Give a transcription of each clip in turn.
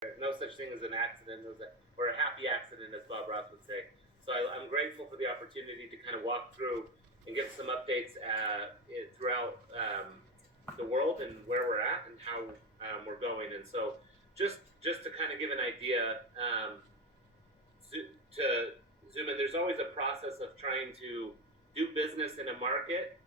No such thing as an accident, or a happy accident, as Bob Ross would say. So I'm grateful for the opportunity to kind of walk through and give some updates throughout the world and where we're at and how we're going. And so just to kind of give an idea, to zoom in, there's always a process of trying to do business in a market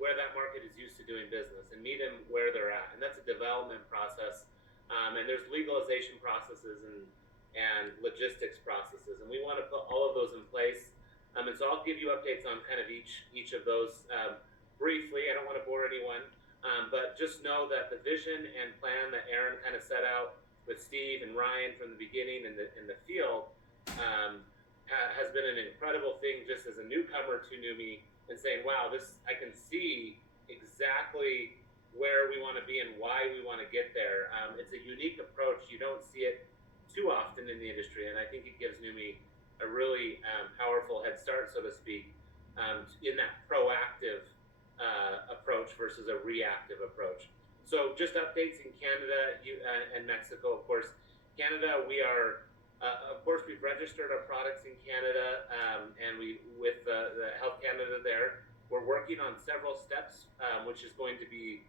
where that market is used to doing business and meet them where they're at. And that's a development process. And there's legalization processes and logistics processes, and we want to put all of those in place. And so I'll give you updates on kind of each of those briefly. I don't want to bore anyone, but just know that the vision and plan that Aaron kind of set out with Steve and Ryan from the beginning in the field has been an incredible thing just as a newcomer to Neumi, and saying, wow, this, I can see exactly where we want to be and why we want to get there. It's a unique approach. You don't see it too often in the industry, and I think it gives Neumi a really powerful head start, so to speak, in that proactive approach versus a reactive approach. So just updates in Canada and Mexico. Of course, Canada, we are, of course, we've registered our products in Canada, and we, with the Health Canada there, we're working on several steps, which is going to be,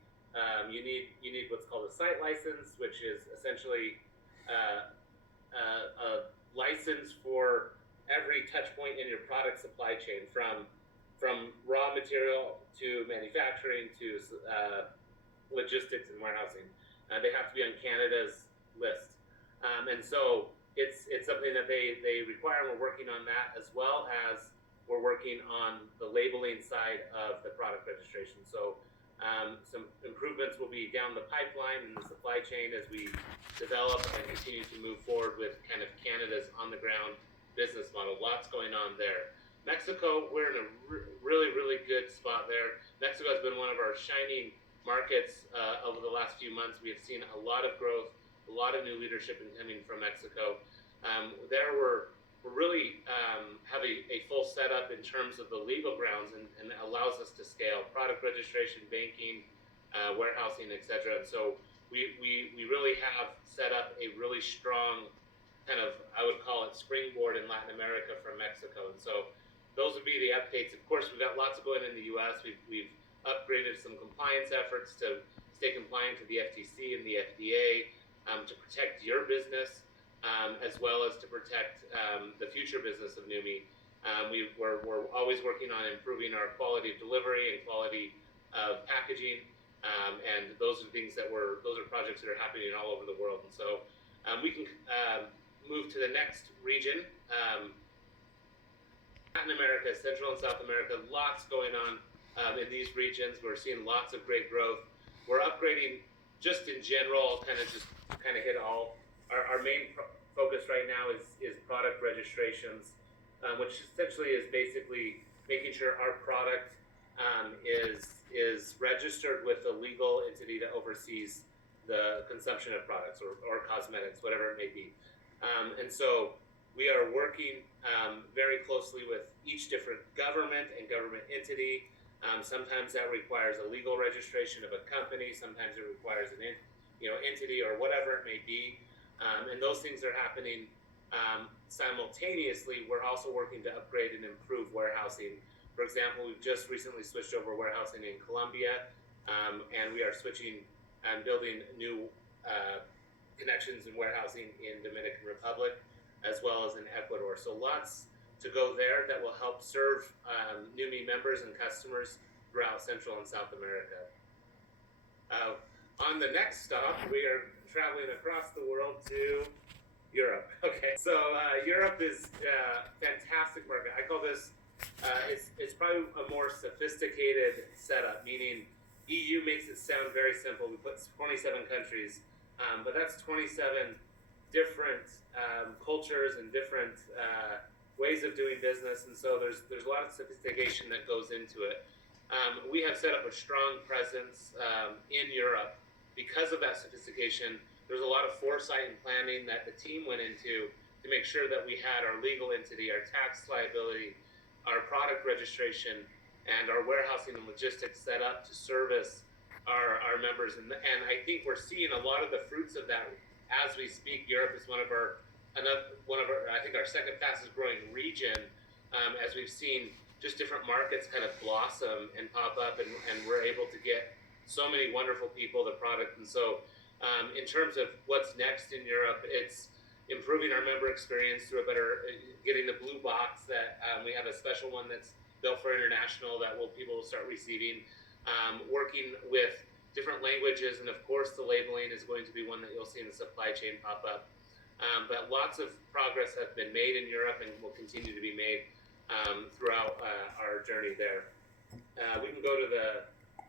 you need what's called a site license, which is essentially a license for every touch point in your product supply chain, from raw material to manufacturing to logistics and warehousing. They have to be on Canada's list, and so it's something that they require, and we're working on that, as well as we're working on the labeling side of the product registration. So some improvements will be down the pipeline in the supply chain as we develop and continue to move forward with kind of Canada's on-the-ground business model. Lots going on there. Mexico, we're in a really good spot there. Mexico has been one of our shining markets over the last few months. We have seen a lot of growth, a lot of new leadership incoming from Mexico. There we're really have a full setup in terms of the legal grounds, and allows us to scale product registration, banking, warehousing, etc. And so we really have set up a really strong kind of, I would call it, springboard in Latin America from Mexico. And so those would be the updates. Of course, we've got lots going in the U.S. We've upgraded some compliance efforts to stay compliant to the FTC and the FDA, to protect your business, as well as to protect the future business of Neumi. We're always working on improving our quality of delivery and quality of packaging, and those are things that those are projects that are happening all over the world. And so we can move to the next region. Latin America, Central and South America, lots going on in these regions. We're seeing lots of great growth. We're upgrading just in general, kind of hit all. Our main focus right now is product registrations, which essentially is basically making sure our product is registered with a legal entity that oversees the consumption of products or cosmetics, whatever it may be. And so we are working very closely with each different government and government entity. Sometimes that requires a legal registration of a company. Sometimes it requires an entity or whatever it may be. And those things are happening simultaneously. We're also working to upgrade and improve warehousing. For example, we've just recently switched over warehousing in Colombia, and we are switching and building new connections in warehousing in Dominican Republic, as well as in Ecuador. So lots to go there that will help serve Neumi members and customers throughout Central and South America. On the next stop, we are traveling across the world to Europe. Okay, so Europe is a fantastic market. I call this, it's probably a more sophisticated setup, meaning EU makes it sound very simple. We put 27 countries, but that's 27 different cultures and different ways of doing business, and so there's a lot of sophistication that goes into it. We have set up a strong presence in Europe. Because of that sophistication, there's a lot of foresight and planning that the team went into to make sure that we had our legal entity, our tax liability, our product registration, and our warehousing and logistics set up to service our members. And I think we're seeing a lot of the fruits of that as we speak, Europe is one of our, I think our second fastest growing region, as we've seen just different markets kind of blossom and pop up, and we're able to get so many wonderful people the product. And so in terms of what's next in Europe, it's improving our member experience through a better, getting the blue box that we have a special one that's built for international that people will start receiving, working with different languages, and of course the labeling is going to be one that you'll see in the supply chain pop up. But lots of progress has been made in Europe and will continue to be made throughout our journey there. We can go to the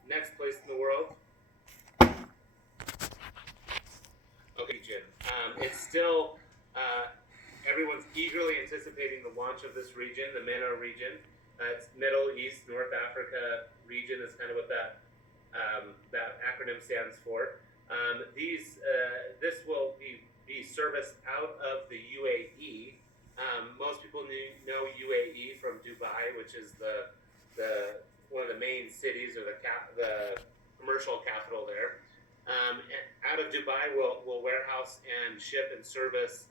next place in the world. Okay, Jim. It's still, everyone's eagerly anticipating the launch of this region, the MENA region. It's Middle East, North Africa region is kind of what that acronym stands for. This will be serviced out of the UAE. Most people know UAE from Dubai, which is the one of the main cities, or the commercial capital there. Out of Dubai, we'll warehouse and ship and service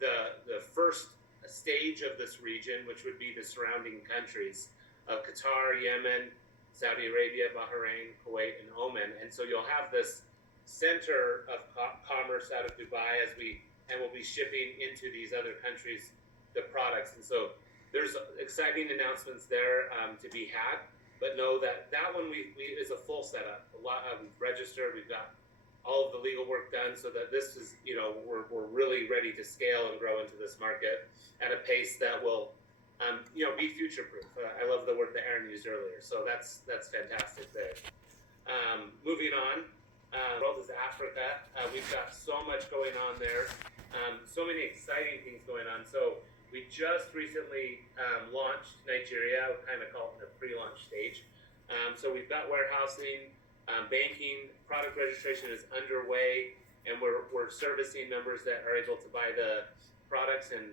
the first stage of this region, which would be the surrounding countries of Qatar, Yemen, Saudi Arabia, Bahrain, Kuwait, and Oman. And so you'll have this center of commerce out of Dubai we'll be shipping into these other countries the products. And so there's exciting announcements there to be had, but know that one is a full setup. We've registered, we've got all of the legal work done, so that this is, we're really ready to scale and grow into this market at a pace that will be future-proof. I love the word that Aaron used earlier, so that's fantastic there. Moving on, world is Africa. We've got so much going on there, so many exciting things going on. So we just recently launched Nigeria. We kind of call it the pre-launch stage. So we've got warehousing, banking, product registration is underway, and we're servicing members that are able to buy the products and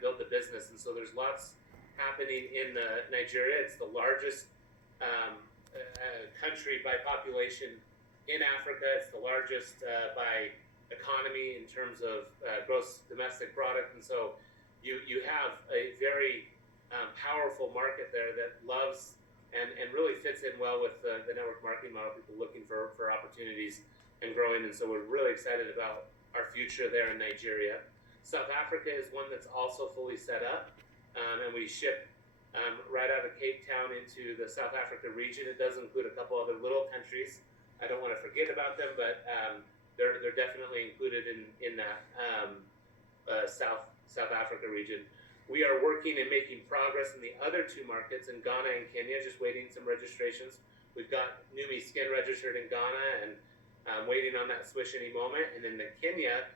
build the business. And so there's lots happening in Nigeria. It's the largest country by population in Africa. It's the largest by economy in terms of gross domestic product. And so you have a very powerful market there that loves and really fits in well with the network marketing model, people looking for opportunities and growing. And so we're really excited about our future there in Nigeria. South Africa is one that's also fully set up, and we ship right out of Cape Town into the South Africa region. It does include a couple other little countries. I don't want to forget about them, but they're definitely included in that South Africa region. We are working and making progress in the other two markets, in Ghana and Kenya, just waiting some registrations. We've got Neumi Skin registered in Ghana, and waiting on that Swish any moment. And in the Kenya,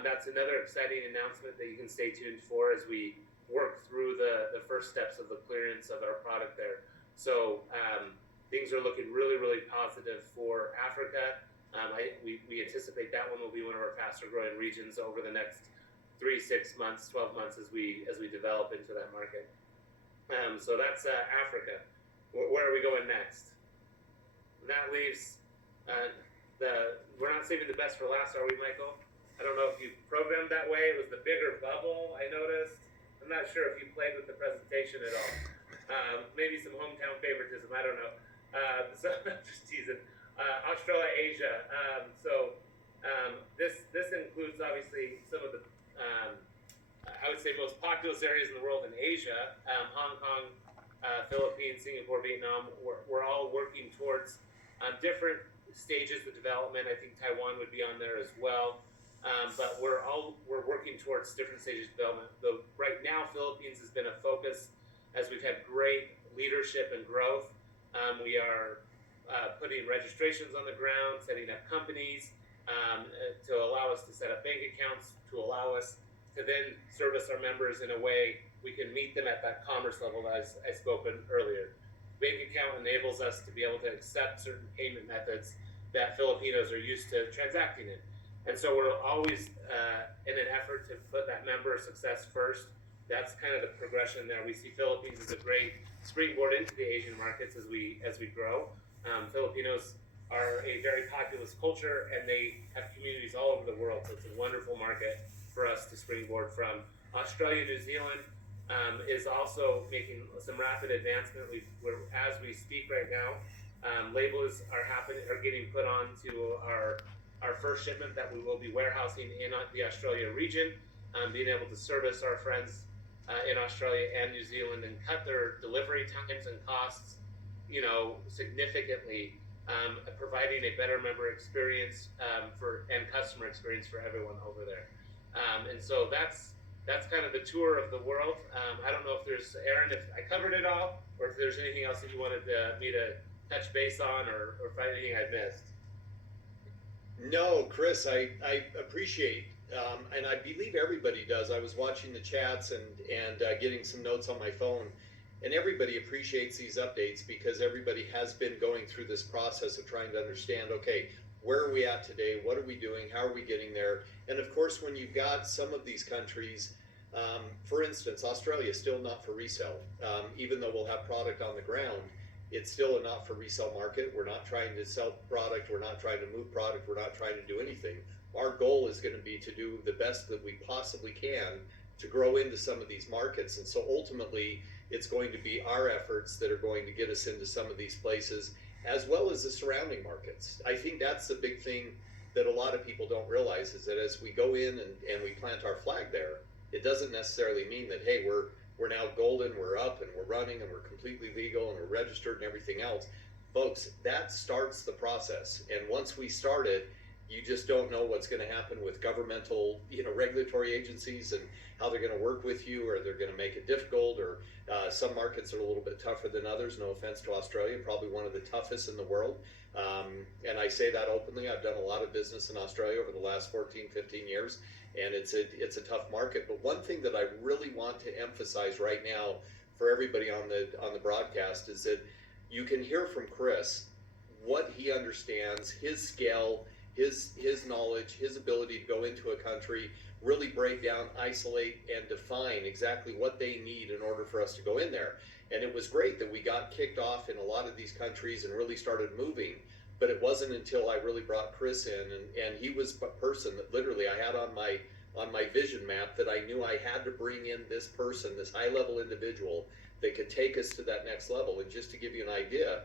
that's another exciting announcement that you can stay tuned for as we work through the first steps of the clearance of our product there. So things are looking really, really positive for Africa. We anticipate that one will be one of our faster growing regions over the next 3, 6 months, 12 months as we develop into that market. So that's Africa. Where are we going next? And that leaves we're not saving the best for last, are we, Michael? I don't know if you programmed that way. It was the bigger bubble, I noticed. I'm not sure if you played with the presentation at all. Maybe some hometown favoritism, I don't know. So I'm just teasing. Australia, Asia. This includes obviously some of the I would say most populous areas in the world in Asia, Hong Kong, Philippines, Singapore, Vietnam. We're all working towards different stages of development. I think Taiwan would be on there as well. But we're working towards different stages of development. Though right now, Philippines has been a focus as we've had great leadership and growth. We are putting registrations on the ground, setting up companies to allow us to set up bank accounts, to allow us to then service our members in a way we can meet them at that commerce level as I spoke earlier. Bank account enables us to be able to accept certain payment methods that Filipinos are used to transacting in. And so we're always in an effort to put that member success first. That's kind of the progression there. We see Philippines as a great springboard into the Asian markets as we grow. Filipinos are a very populous culture, and they have communities all over the world. So it's a wonderful market for us to springboard from. Australia, New Zealand is also making some rapid advancement. As we speak right now, labels are getting put on to our first shipment that we will be warehousing in the Australia region, being able to service our friends in Australia and New Zealand and cut their delivery times and costs, significantly, providing a better member experience and customer experience for everyone over there. And so that's kind of the tour of the world. I don't know if there's, Aaron, if I covered it all, or if there's anything else that you wanted me to touch base on, or if anything I missed. No, Chris, I appreciate, and I believe everybody does. I was watching the chats and getting some notes on my phone, and everybody appreciates these updates because everybody has been going through this process of trying to understand, okay, where are we at today? What are we doing? How are we getting there? And of course, when you've got some of these countries, for instance, Australia is still not for resale, even though we'll have product on the ground. It's still a not for resale market. We're not trying to sell product. We're not trying to move product. We're not trying to do anything. Our goal is going to be to do the best that we possibly can to grow into some of these markets. And so ultimately, it's going to be our efforts that are going to get us into some of these places, as well as the surrounding markets. I think that's the big thing that a lot of people don't realize, is that as we go in and we plant our flag there, it doesn't necessarily mean that, hey, we're now golden, we're up and we're running and we're completely legal and we're registered and everything else. Folks, that starts the process. And once we start it, you just don't know what's going to happen with governmental, regulatory agencies and how they're going to work with you, or they're going to make it difficult, or some markets are a little bit tougher than others. No offense to Australia, probably one of the toughest in the world. And I say that openly. I've done a lot of business in Australia over the last 14, 15 years. And it's a tough market. But one thing that I really want to emphasize right now for everybody on the broadcast is that you can hear from Chris what he understands, his scale, his knowledge, his ability to go into a country, really break down, isolate, and define exactly what they need in order for us to go in there. And it was great that we got kicked off in a lot of these countries and really started moving. But it wasn't until I really brought Chris in, and he was a person that literally I had on my vision map, that I knew I had to bring in this person, this high-level individual that could take us to that next level. And just to give you an idea,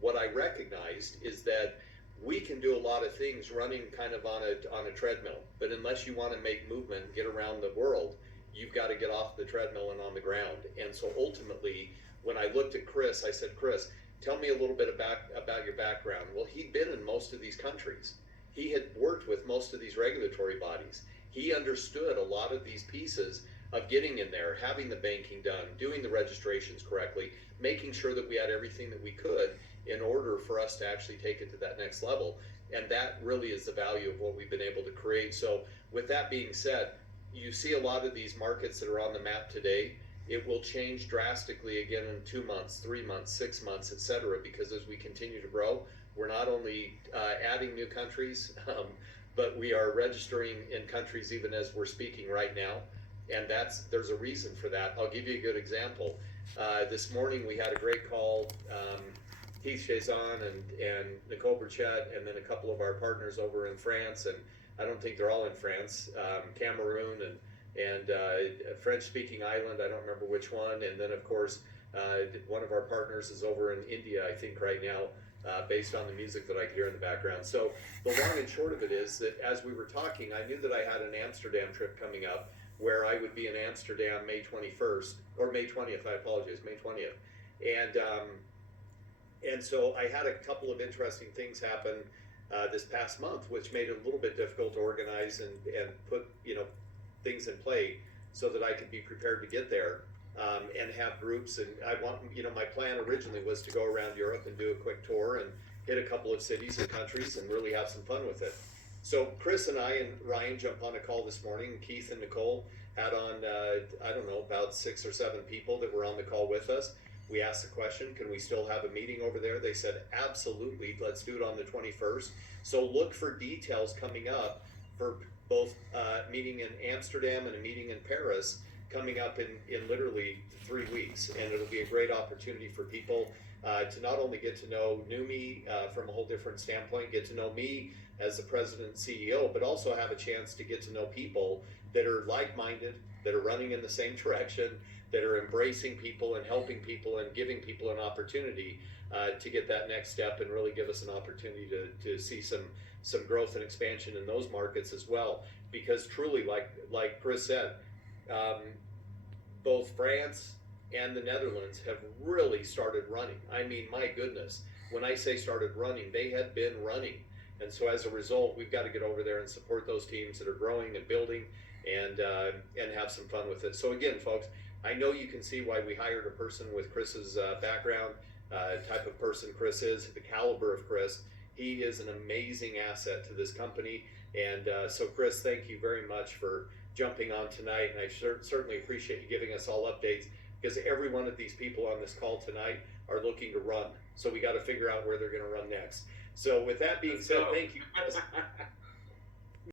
what I recognized is that we can do a lot of things running kind of on a treadmill, but unless you want to make movement and get around the world, you've got to get off the treadmill and on the ground. And so ultimately, when I looked at Chris, I said, Chris, tell me a little bit about your background. Well, he'd been in most of these countries. He had worked with most of these regulatory bodies. He understood a lot of these pieces of getting in there, having the banking done, doing the registrations correctly, making sure that we had everything that we could in order for us to actually take it to that next level. And that really is the value of what we've been able to create. So with that being said, you see a lot of these markets that are on the map today. It will change drastically again in 2 months, 3 months, 6 months, etc. Because as we continue to grow, we're not only adding new countries, but we are registering in countries even as we're speaking right now. And there's a reason for that. I'll give you a good example. This morning we had a great call. Keith Chazon and Nicole Burchett, and then a couple of our partners over in France, and I don't think they're all in France, Cameroon and a French-speaking island, I don't remember which one, and then of course one of our partners is over in India, I think right now, based on the music that I hear in the background. So the long and short of it is that as we were talking, I knew that I had an Amsterdam trip coming up where I would be in Amsterdam May 21st, or May 20th, I apologize, May 20th. And so I had a couple of interesting things happen this past month, which made it a little bit difficult to organize and put things in play so that I could be prepared to get there and have groups. And I want, my plan originally was to go around Europe and do a quick tour and hit a couple of cities and countries and really have some fun with it. So Chris and I and Ryan jumped on a call this morning. Keith and Nicole had on, I don't know, about 6 or 7 people that were on the call with us. We asked the question, can we still have a meeting over there? They said, absolutely, let's do it on the 21st. So look for details coming up for both meeting in Amsterdam and a meeting in Paris coming up in literally 3 weeks. And it'll be a great opportunity for people to not only get to know Neumi from a whole different standpoint, get to know me as the president and CEO, but also have a chance to get to know people that are like-minded, that are running in the same direction, that are embracing people and helping people and giving people an opportunity to get that next step and really give us an opportunity to see some growth and expansion in those markets as well. Because truly, like Chris said, both France and the Netherlands have really started running. I mean, my goodness, when I say started running, they had been running. And so as a result, we've got to get over there and support those teams that are growing and building and have some fun with it. So again, folks, I know you can see why we hired a person with Chris's background, type of person Chris is, the caliber of Chris. He is an amazing asset to this company. And so Chris, thank you very much for jumping on tonight. And I certainly appreciate you giving us all updates, because every one of these people on this call tonight are looking to run. So we got to figure out where they're going to run next. So with that being said, thank you, Chris.